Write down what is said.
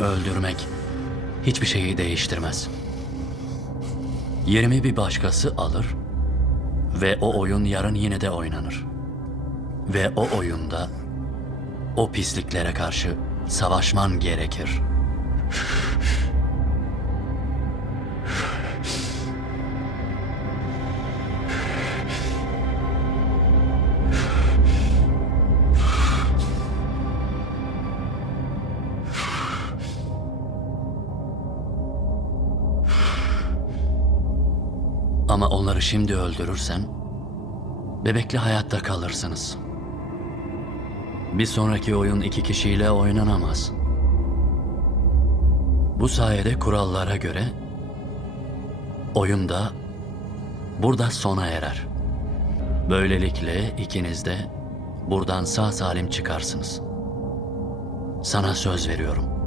öldürmek hiçbir şeyi değiştirmez. Yerimi bir başkası alır ve o oyun yarın yine de oynanır. Ve o oyunda o pisliklere karşı savaşman gerekir. Ama onları şimdi öldürürsen bebekli hayatta kalırsınız. Bir sonraki oyun iki kişiyle oynanamaz. Bu sayede kurallara göre oyun da burada sona erer. Böylelikle ikiniz de buradan sağ salim çıkarsınız. Sana söz veriyorum.